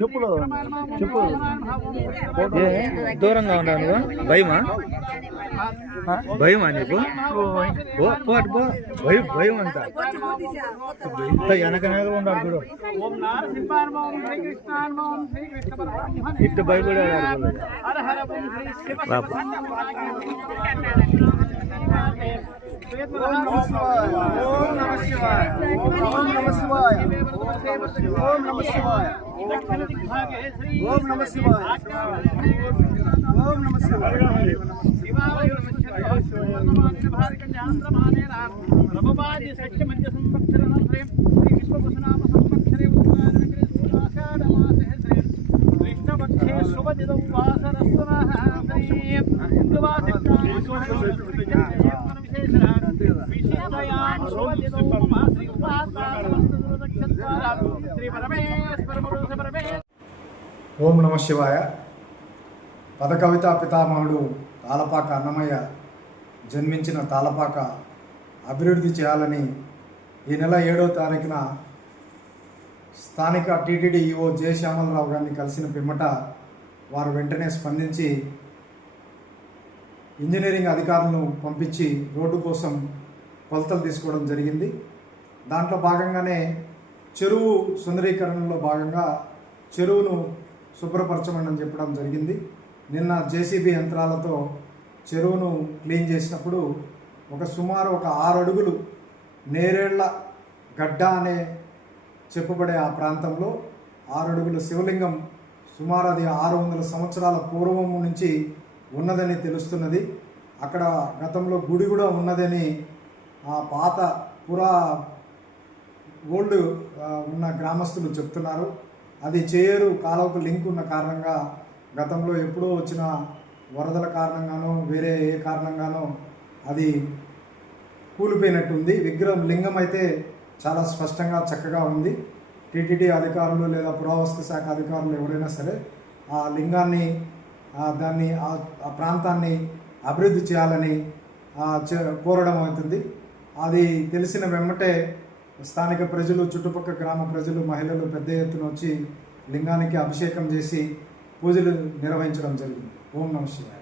చెప్పులు చెప్పు దూరంగా ఉన్నాను భయమా భయమా నీకు పో పో అటు భయం భయం అంట ఇంత వెనకనే ఉన్నాడు చూడు ఇట్టు భయపడేవాడు హర ఓం నమ శివాయ ఓం నమ శివాయ శివాయ ఓం నమ శివాయ. పదకవిత పితామహుడు తాలపాక అన్నమయ్య జన్మించిన తాలపాక అభివృద్ధి చేయాలని ఈ నెల ఏడో తారీఖున స్థానిక టీటీడీ ఈఓ జయశ్యామలరావు గారిని కలిసిన పిమ్మట వారు వెంటనే స్పందించి ఇంజనీరింగ్ అధికారులను పంపించి రోడ్డు కోసం కొలతలు తీసుకోవడం జరిగింది. దాంట్లో భాగంగానే చెరువు సుందరీకరణలో భాగంగా చెరువును శుభ్రపరచమని చెప్పడం జరిగింది. నిన్న జేసీబీ యంత్రాలతో చెరువును క్లీన్ చేసినప్పుడు ఒక సుమారు ఒక ఆరు అడుగులు నేరేళ్ళ గడ్డ అనే చెప్పబడే ఆ ప్రాంతంలో ఆరు అడుగుల శివలింగం సుమారు అది ఆరు వందల సంవత్సరాల పూర్వం నుంచి ఉన్నదని తెలుస్తున్నది. అక్కడ గతంలో గుడి కూడా ఉన్నదని ఆ పాత పురా ఓల్డ్ ఉన్న గ్రామస్తులు చెప్తున్నారు. అది చేయరు కాలువకు లింక్ ఉన్న కారణంగా గతంలో ఎప్పుడో వచ్చిన వరదల కారణంగానో వేరే ఏ కారణంగానో అది కూలిపోయినట్టుంది. విగ్రహం లింగం అయితే చాలా స్పష్టంగా చక్కగా ఉంది. టీటీడీ అధికారులు లేదా పురావస్తు శాఖ అధికారులు ఎవరైనా సరే ఆ లింగాన్ని దాన్ని ఆ- ప్రాంతాన్ని అభివృద్ధి చేయాలని చే- కోరడం అవుతుంది. అది తెలిసిన వెమ్మటే స్థానిక ప్రజలు చుట్టుపక్కల గ్రామ ప్రజలు మహిళలు పెద్ద ఎత్తున వచ్చి లింగానికి అభిషేకం చేసి పూజలు నిర్వహించడం జరిగింది. ఓం నమ శివాయ.